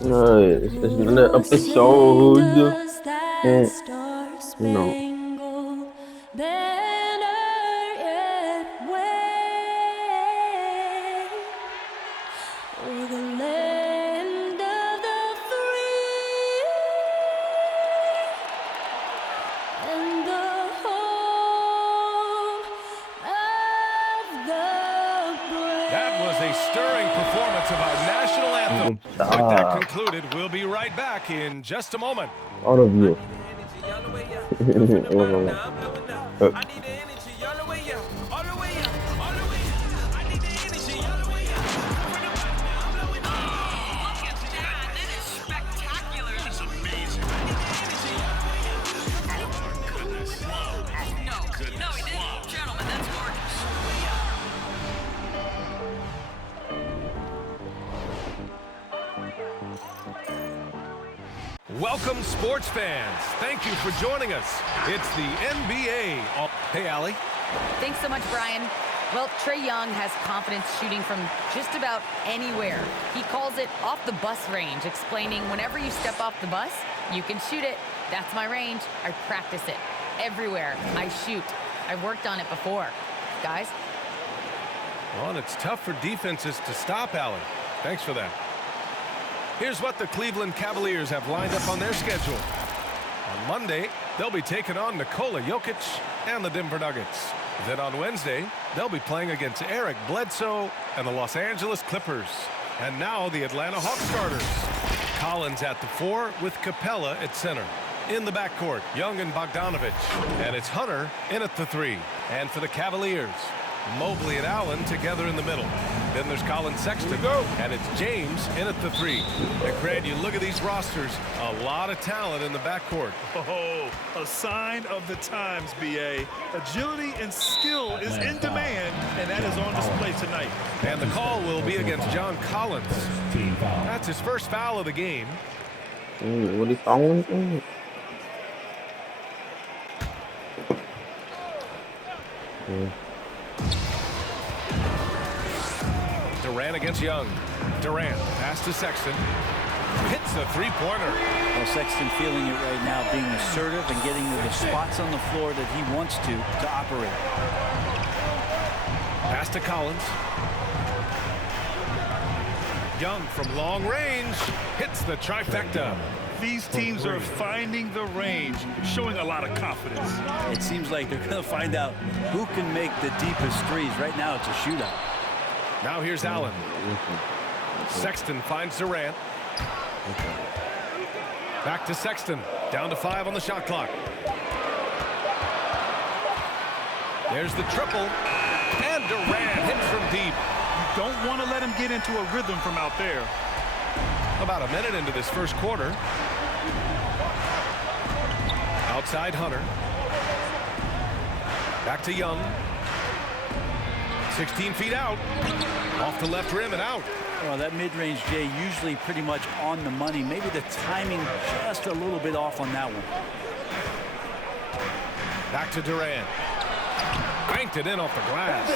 It's another episode. And no. That was a stirring performance of our national anthem. With that concluded, we'll be right back in just a moment. All of you. Welcome, sports fans. Thank you for joining us. It's the NBA. Hey, Allie. Thanks so much, Brian. Well, Trae Young has confidence shooting from just about anywhere. He calls it off the bus range, explaining whenever you step off the bus, you can shoot it. That's my range. I practice it. Everywhere I shoot. I've worked on it before. Guys? Well, and it's tough for defenses to stop Allie. Thanks for that. Here's what the Cleveland Cavaliers have lined up on their schedule. On Monday, they'll be taking on Nikola Jokic and the Denver Nuggets. Then on Wednesday, they'll be playing against Eric Bledsoe and the Los Angeles Clippers. And now the Atlanta Hawks starters. Collins at the 4 with Capella at center. In the backcourt, Young and Bogdanovich. And it's Hunter in at the 3. And for the Cavaliers, Mobley and Allen together in the middle. Then there's Colin Sexton, and it's James in at the 3. And Craig, you look at these rosters, a lot of talent in the backcourt. Oh, a sign of the times, B.A. Agility and skill is in demand, and that is on display tonight. And the call will be against John Collins. That's his first foul of the game. What are you following? Durant against Young. Durant pass to Sexton. Hits the three-pointer. Well, Sexton feeling it right now, being assertive and getting to the spots on the floor that he wants to operate. Pass to Collins. Young from long range hits the trifecta. These teams are finding the range, showing a lot of confidence. It seems like they're going to find out who can make the deepest threes. Right now, it's a shootout. Now here's Allen. Sexton finds Durant. Back to Sexton. Down to 5 on the shot clock. There's the triple. And Durant hits from deep. You don't want to let him get into a rhythm from out there. About a minute into this first quarter. Outside Hunter. Back to Young. 16 feet out. Off the left rim and out. Well, that mid-range, Jay, usually pretty much on the money. Maybe the timing just a little bit off on that one. Back to Durant. Banked it in off the glass.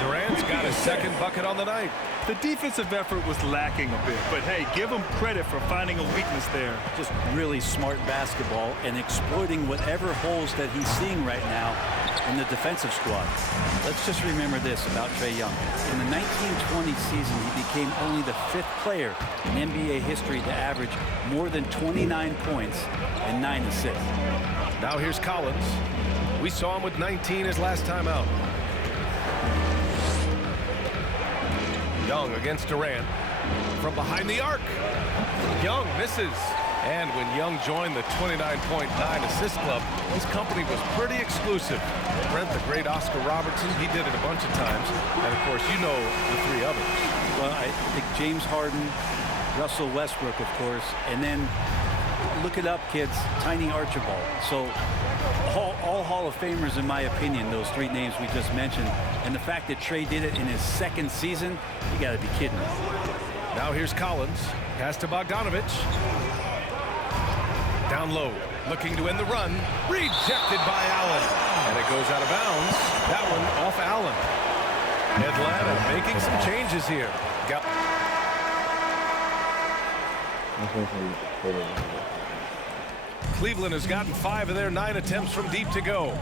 Durant's got his second bucket on the night. The defensive effort was lacking a bit, but hey, give him credit for finding a weakness there. Just really smart basketball and exploiting whatever holes that he's seeing right now in the defensive squad. Let's just remember this about Trae Young. In the 1920 season, he became only the 5th player in NBA history to average more than 29 points and 9 assists. Now here's Collins. We saw him with 19 his last time out. Young against Durant. From behind the arc. Young misses. And when Young joined the 29.9 assist club, his company was pretty exclusive. Brent, the great Oscar Robertson, he did it a bunch of times. And, of course, you know the 3 others. Well, I think James Harden, Russell Westbrook, of course, and then look it up, kids, Tiny Archibald. So all Hall of Famers, in my opinion, those 3 names we just mentioned. And the fact that Trae did it in his 2nd season, you got to be kidding me. Now here's Collins. Pass to Bogdanovich. Down low, looking to end the run. Rejected by Allen. And it goes out of bounds. That one off Allen. Atlanta making some changes here. Cleveland has gotten 5 of their 9 attempts from deep to go.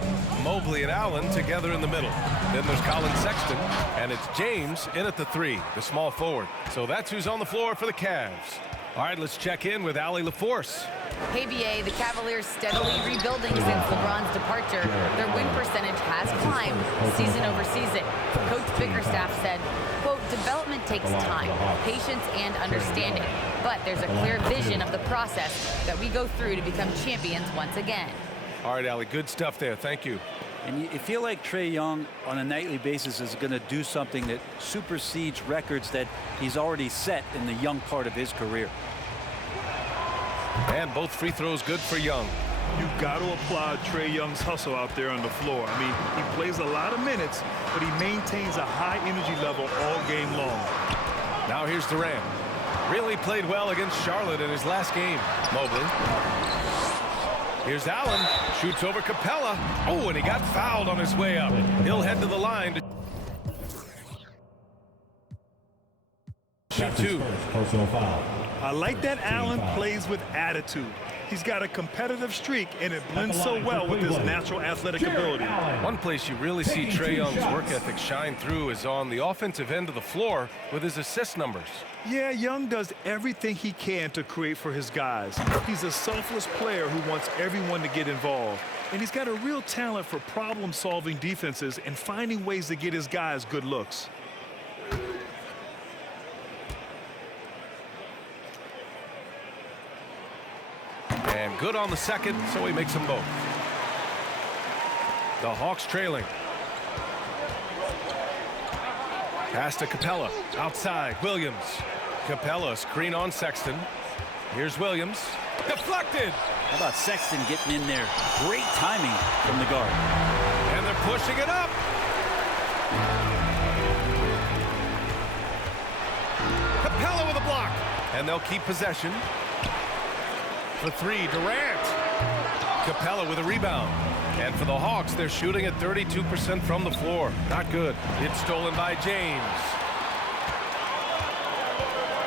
Mobley and Allen together in the middle. Then there's Colin Sexton, and it's James in at the 3, the small forward. So that's who's on the floor for the Cavs. All right, let's check in with Allie LaForce. Hey, BA, the Cavaliers steadily rebuilding since LeBron's departure. Their win percentage has climbed season over season. Coach Bickerstaff said, quote, development takes time, patience, and understanding. But there's a clear vision of the process that we go through to become champions once again. All right, Allie, good stuff there. Thank you. And you feel like Trae Young on a nightly basis is going to do something that supersedes records that he's already set in the young part of his career. And both free throws good for Young. You've got to applaud Trae Young's hustle out there on the floor. I mean, he plays a lot of minutes, but he maintains a high energy level all game long. Now here's Durant. Really played well against Charlotte in his last game. Mobley. Here's Allen. Shoots over Capella. Oh, and he got fouled on his way up. He'll head to the line to shoot 2. I like that Allen plays with attitude. He's got a competitive streak, and it blends so well with his natural athletic ability. One place you really see Trae Young's work ethic shine through is on the offensive end of the floor with his assist numbers. Yeah, Young does everything he can to create for his guys. He's a selfless player who wants everyone to get involved. And he's got a real talent for problem-solving defenses and finding ways to get his guys good looks. And good on the second, so he makes them both. The Hawks trailing. Pass to Capella. Outside, Williams. Capella, screen on Sexton. Here's Williams. Deflected! How about Sexton getting in there? Great timing from the guard. And they're pushing it up. Capella with a block. And they'll keep possession. For 3, Durant. Capella with a rebound. And for the Hawks, they're shooting at 32% from the floor. Not good. It's stolen by James.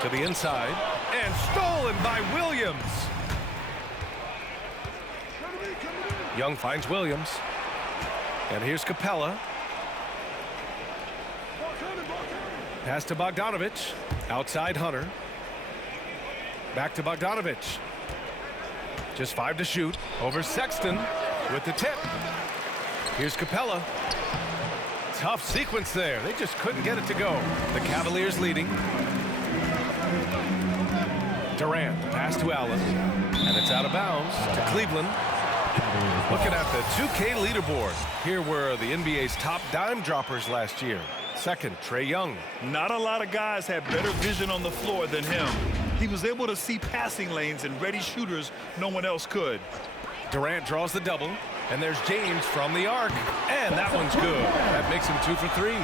To the inside. And stolen by Williams. Young finds Williams. And here's Capella. Pass to Bogdanovich. Outside Hunter. Back to Bogdanovich. Just 5 to shoot. Over Sexton with the tip. Here's Capella. Tough sequence there. They just couldn't get it to go. The Cavaliers leading. Durant, pass to Allen. And it's out of bounds to Cleveland. Looking at the 2K leaderboard. Here were the NBA's top dime droppers last year. Second, Trae Young. Not a lot of guys have better vision on the floor than him. He was able to see passing lanes and ready shooters no one else could. Durant draws the double, and there's James from the arc, and that one's good. That makes him 2 for 3.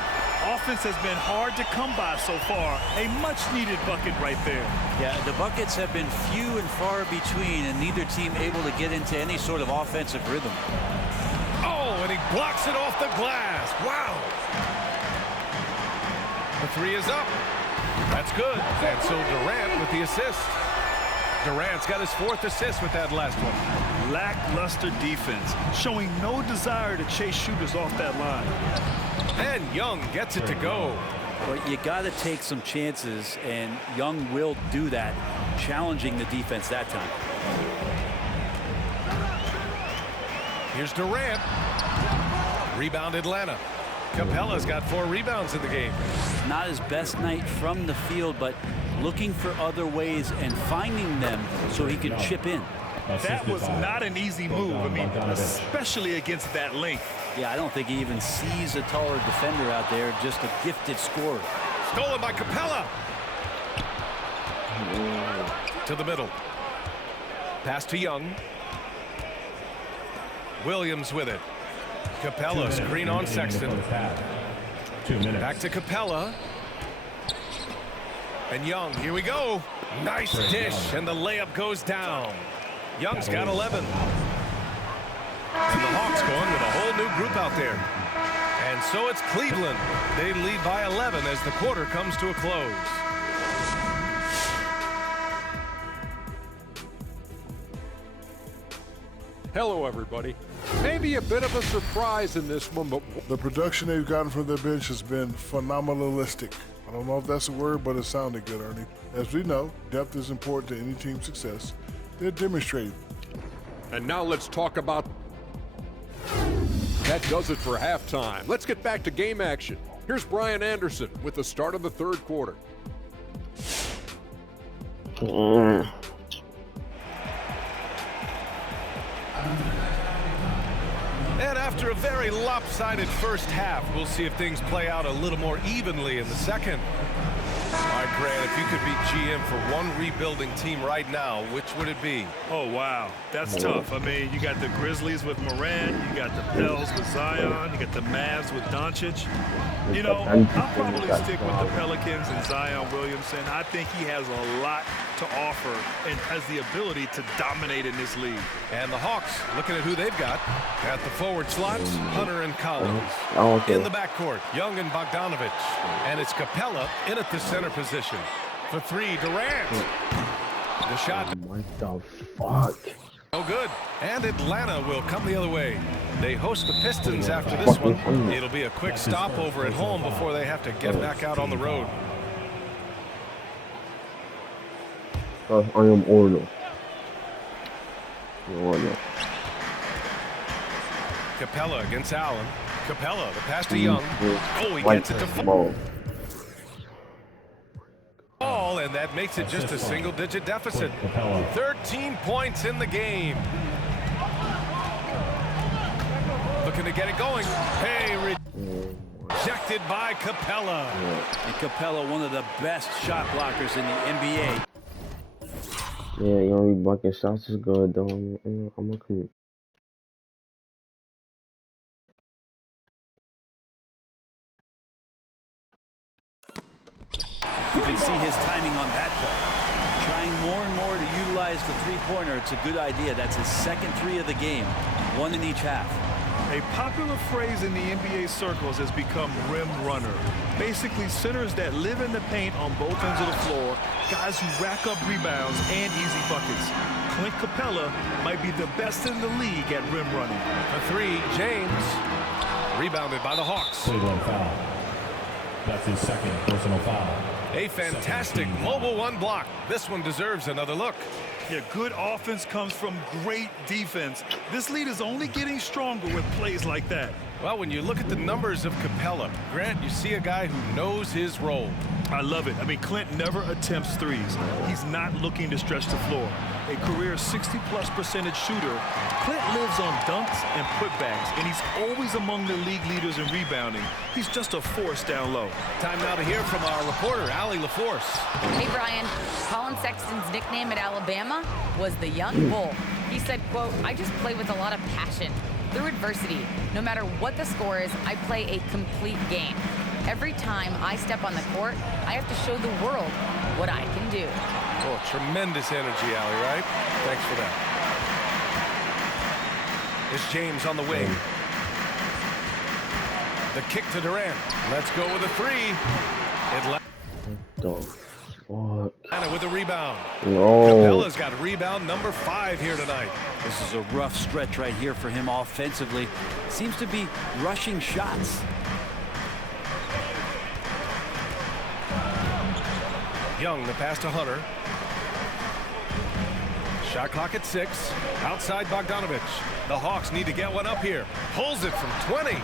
Offense has been hard to come by so far. A much-needed bucket right there. Yeah, the buckets have been few and far between, and neither team able to get into any sort of offensive rhythm. Oh, and he blocks it off the glass. Wow. The 3 is up. That's good. And so Durant with the assist. Durant's got his 4th assist with that last one. Lackluster defense, showing no desire to chase shooters off that line. And Young gets it to go. But you got to take some chances, and Young will do that, challenging the defense that time. Here's Durant. Rebound Atlanta. Capella's got 4 rebounds in the game. Not his best night from the field, but looking for other ways and finding them so he can chip in. That was not an easy move. I mean, especially against that length. Yeah, I don't think he even sees a taller defender out there, just a gifted scorer. Stolen by Capella. To the middle. Pass to Young. Williams with it. Capella, screen on Sexton. 2 minutes. Back to Capella. And Young, here we go. Nice dish, and the layup goes down. Young's got 11. And the Hawks going with a whole new group out there. And so it's Cleveland. They lead by 11 as the quarter comes to a close. Hello, everybody. Maybe a bit of a surprise in this one, but The production they've gotten from their bench has been phenomenalistic. I don't know if that's a word, but it sounded good, Ernie. As we know, depth is important to any team's success. They're demonstrating. and now let's talk about. That does it for halftime. Let's get back to game action. Here's Brian Anderson with the start of the third quarter. And after a very lopsided first half, we'll see if things play out a little more evenly in the second. All right, Grant, if you could be GM for one rebuilding team right now, which would it be? Oh, wow. That's tough. I mean, you got the Grizzlies with Morant. You got the Pels with Zion. You got the Mavs with Doncic. You know, I'll probably stick with the Pelicans and Zion Williamson. I think he has a lot to offer and has the ability to dominate in this league. And the Hawks, looking at who they've got. At the forward slots, Hunter and Collins. In the backcourt, Young and Bogdanovich. And it's Capella in at the center position. For three, Durant. The shot. What the fuck? No good. And Atlanta will come the other way. They host the Pistons after this one. It'll be a quick stopover at home before they have to get back out on the road. I am Orno. Capella against Allen. Capella, the pass to Young. Oh, he gets it to Ball, and that makes it just a single-digit deficit. 13 points in the game. Looking to get it going. Hey, rejected by Capella. And Capella, one of the best shot blockers in the NBA. Yeah, you know, blocking shots is good though. I'm gonna come. You can see his timing on that play. Trying more and more to utilize the three-pointer. It's a good idea. That's his second three of the game. One in each half. A popular phrase in the NBA circles has become rim runner. Basically, centers that live in the paint on both ends of the floor, guys who rack up rebounds and easy buckets. Clint Capella might be the best in the league at rim running. For three, James. Rebounded by the Hawks. Cleveland foul. That's his second personal foul. A fantastic mobile one block. This one deserves another look. Yeah, good offense comes from great defense. This lead is only getting stronger with plays like that. Well, when you look at the numbers of Capella, Grant, you see a guy who knows his role. I love it. I mean, Clint never attempts threes. He's not looking to stretch the floor. A career 60+% shooter, Clint lives on dunks and putbacks, and he's always among the league leaders in rebounding. He's just a force down low. Time now to hear from our reporter, Allie LaForce. Hey, Brian. Colin Sexton's nickname at Alabama was the Young Bull. He said, quote, "I just play with a lot of passion. Through adversity, no matter what the score is, I play a complete game. Every time I step on the court, I have to show the world what I can do." Oh, tremendous energy, Allie, right? Thanks for that. It's James on the wing. The kick to Durant. Let's go with a three. Atlanta with a rebound. No. Capella's got rebound number 5 here tonight. This is a rough stretch right here for him offensively. Seems to be rushing shots. Young, the pass to Hunter. Shot clock at 6. Outside Bogdanovich. The Hawks need to get one up here. Pulls it from 20.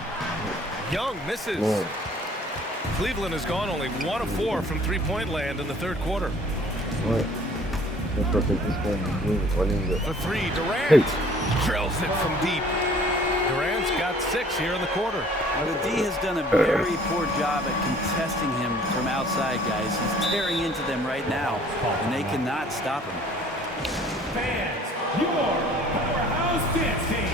Young misses. Whoa. Cleveland has gone only 1 of 4 from three-point land in the third quarter. What? For three, Durant drills it from deep. Durant's got 6 here in the quarter. Now, the D has done a very poor job at contesting him from outside, guys. He's tearing into them right now, and they cannot stop him. Fans, your powerhouse dance team.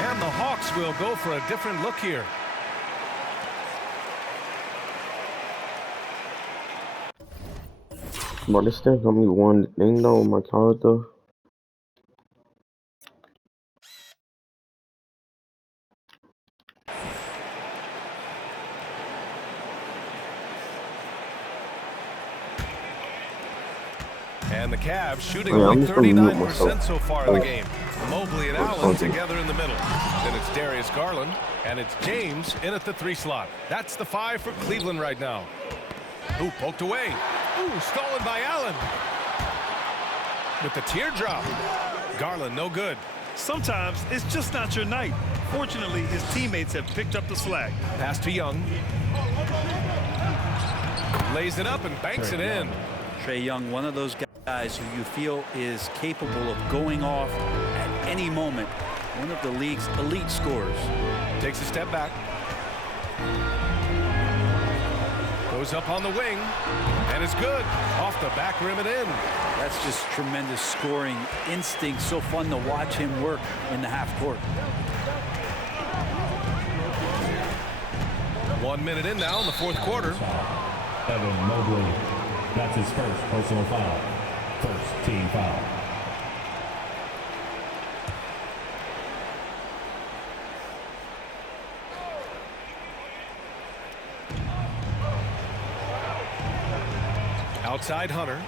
And the Hawks will go for a different look here. But this still got me one thing though, my character. And the Cavs shooting Yeah, I'm only just gonna mute 39% myself. so far in the game. Mobley and Allen something. together in the middle. Then it's Darius Garland, and it's James in at the 3 slot. That's the 5 for Cleveland right now. Ooh, poked away. Ooh, stolen by Allen. With the teardrop. Garland, no good. Sometimes it's just not your night. Fortunately, his teammates have picked up the slack. Pass to Young. Lays it up and banks it in. Trae Young, one of those guys who you feel is capable of going off at any moment. One of the league's elite scorers. Takes a step back. Goes up on the wing. And is good. Off the back rim and in. That's just tremendous scoring instinct. So fun to watch him work in the half court. 1 minute in now in the fourth quarter. Evan Mobley. That's his first personal foul. First team foul. Outside Hunter.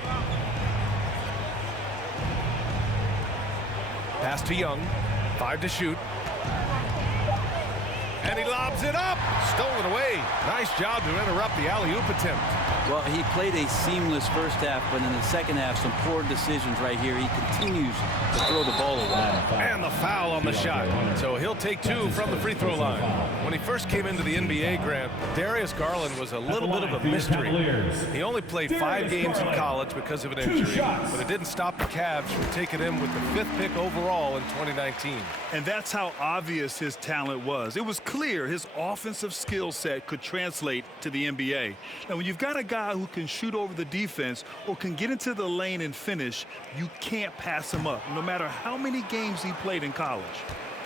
Pass to Young. 5 to shoot. And he lobs it up. Stolen away. Nice job to interrupt the alley-oop attempt. Well, he played a seamless first half, but in the second half, some poor decisions right here. He continues to throw the ball away. And the foul on the shot. So he'll take 2 from the free throw line. When he first came into the NBA, Grant, Darius Garland was a little bit of a mystery. He only played 5 games in college because of an injury, but it didn't stop the Cavs from taking him with the 5th pick overall in 2019. And that's how obvious his talent was. It was clear his offensive skill set could translate to the NBA. Now, when you've got a guy who can shoot over the defense or can get into the lane and finish, you can't pass him up, no matter how many games he played in college.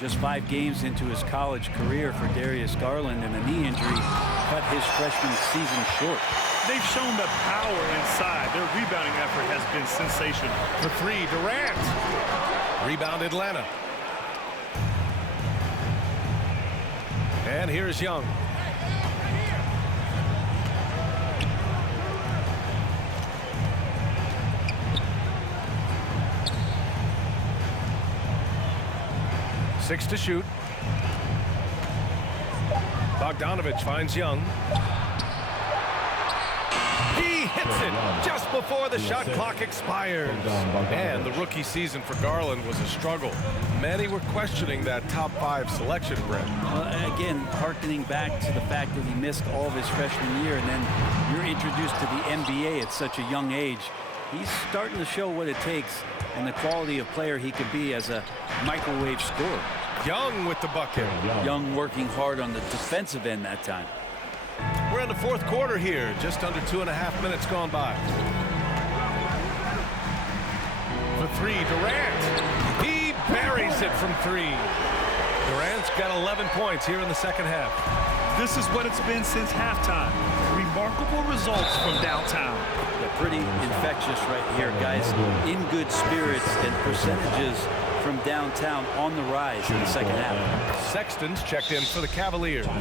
Just 5 games into his college career for Darius Garland, and a knee injury cut his freshman season short. They've shown the power inside. Their rebounding effort has been sensational. For 3, Durant. Rebound Atlanta. And here's Young. Six to shoot. Bogdanovich finds Young. He hits it just before the shot clock expires. And the rookie season for Garland was a struggle. Many were questioning that top 5 selection, Brent. Well, again, hearkening back to the fact that he missed all of his freshman year, and then you're introduced to the NBA at such a young age. He's starting to show what it takes and the quality of player he could be as a microwave scorer. Young with the bucket. Young working hard on the defensive end that time. We're in the fourth quarter here. Just under 2.5 minutes gone by. For 3, Durant. He buries it from 3. Durant's got 11 points here in the second half. This is what it's been since halftime. Remarkable results from downtown. Yeah, pretty infectious right here, guys. In good spirits, and percentages from downtown on the rise in the second half. Sexton's checked in for the Cavaliers. All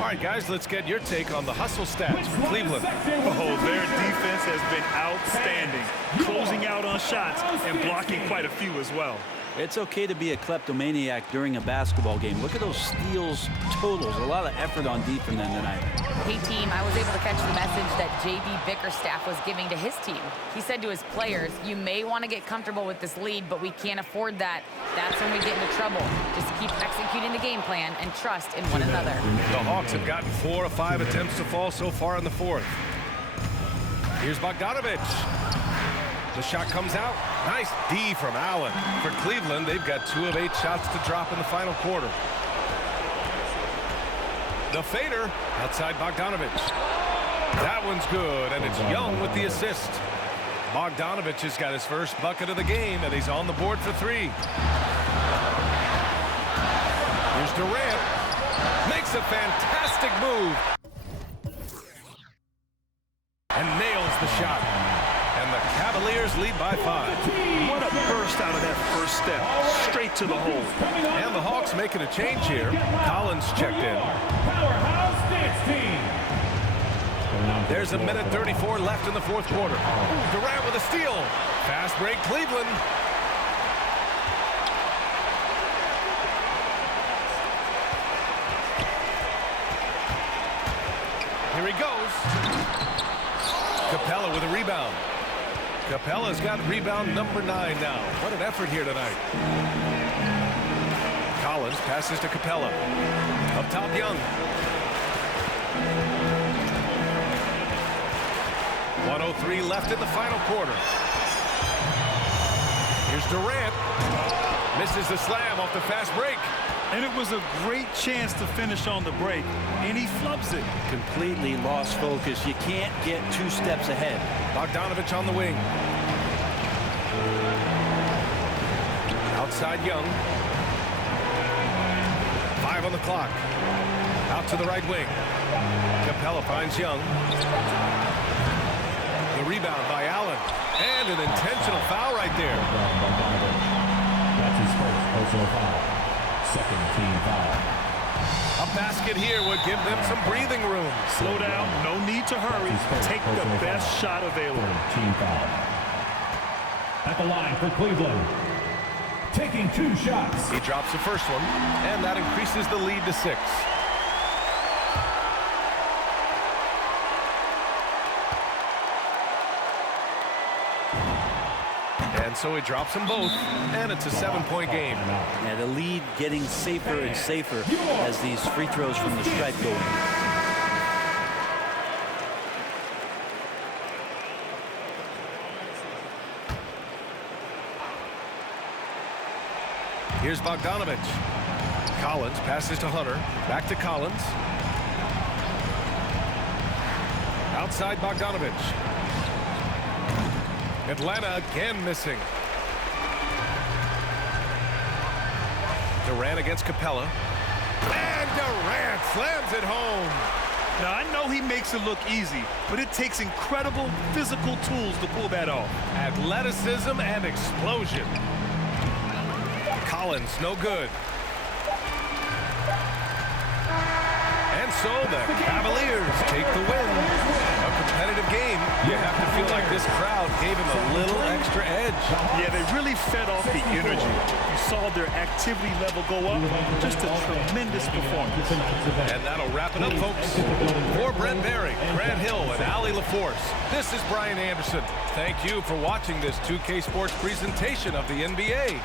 right, guys, let's get your take on the hustle stats for Cleveland. Oh, their defense has been outstanding, closing out on shots and blocking quite a few as well. It's okay to be a kleptomaniac during a basketball game. Look at those steals totals. A lot of effort on D from them tonight. Hey, team, I was able to catch the message that J.B. Bickerstaff was giving to his team. He said to his players, you may want to get comfortable with this lead, but we can't afford that. That's when we get into trouble. Just keep executing the game plan and trust in one another. The Hawks have gotten 4 of 5 attempts to fall so far in the fourth. Here's Bogdanovich. The shot comes out. Nice D from Allen. For Cleveland, they've got 2 of 8 shots to drop in the final quarter. The fader outside Bogdanovich. That one's good, and it's Young with the assist. Bogdanovich has got his first bucket of the game, and he's on the board for 3. Here's Durant. Makes a fantastic move. And nails the shot. And the Cavaliers lead by 5. What a burst out of that first step. Straight to the hole. And the Hawks making a change here. Collins checked in. Powerhouse dance team. There's a minute 34 left in the fourth quarter. Durant with a steal. Fast break, Cleveland. Here he goes. Capella with a rebound. Capella's got rebound number 9 now. What an effort here tonight. Collins passes to Capella. Up top, Young. 1:03 left in the final quarter. Here's Durant. Misses the slam off the fast break. And it was a great chance to finish on the break, and he flubs it. Completely lost focus. You can't get 2 steps ahead. Bogdanovich on the wing. Outside Young. 5 on the clock. Out to the right wing. Capella finds Young. The rebound by Allen. And an intentional foul right there. That's his first personal foul. Second team foul. A basket here would give them some breathing room. Slow down, no need to hurry. Take the best shot available. Third team foul. At the line for Cleveland. Taking 2 shots. He drops the first one, and that increases the lead to 6. And so he drops them both, and it's a 7-point game. Yeah, the lead getting safer and safer as these free throws from the stripe go in. Here's Bogdanovich. Collins passes to Hunter. Back to Collins. Outside Bogdanovich. Atlanta again missing. Durant against Capella. And Durant slams it home. Now, I know he makes it look easy, but it takes incredible physical tools to pull that off. Athleticism and explosion. Collins, no good. And so the Cavaliers take the win. A competitive game. You have to feel like this crowd gave him a little extra edge. Yeah, they really fed off the energy. You saw their activity level go up. Just a tremendous performance. And that'll wrap it up, folks. For Brent Berry, Grant Hill, and Allie LaForce, this is Brian Anderson. Thank you for watching this 2K Sports presentation of the NBA.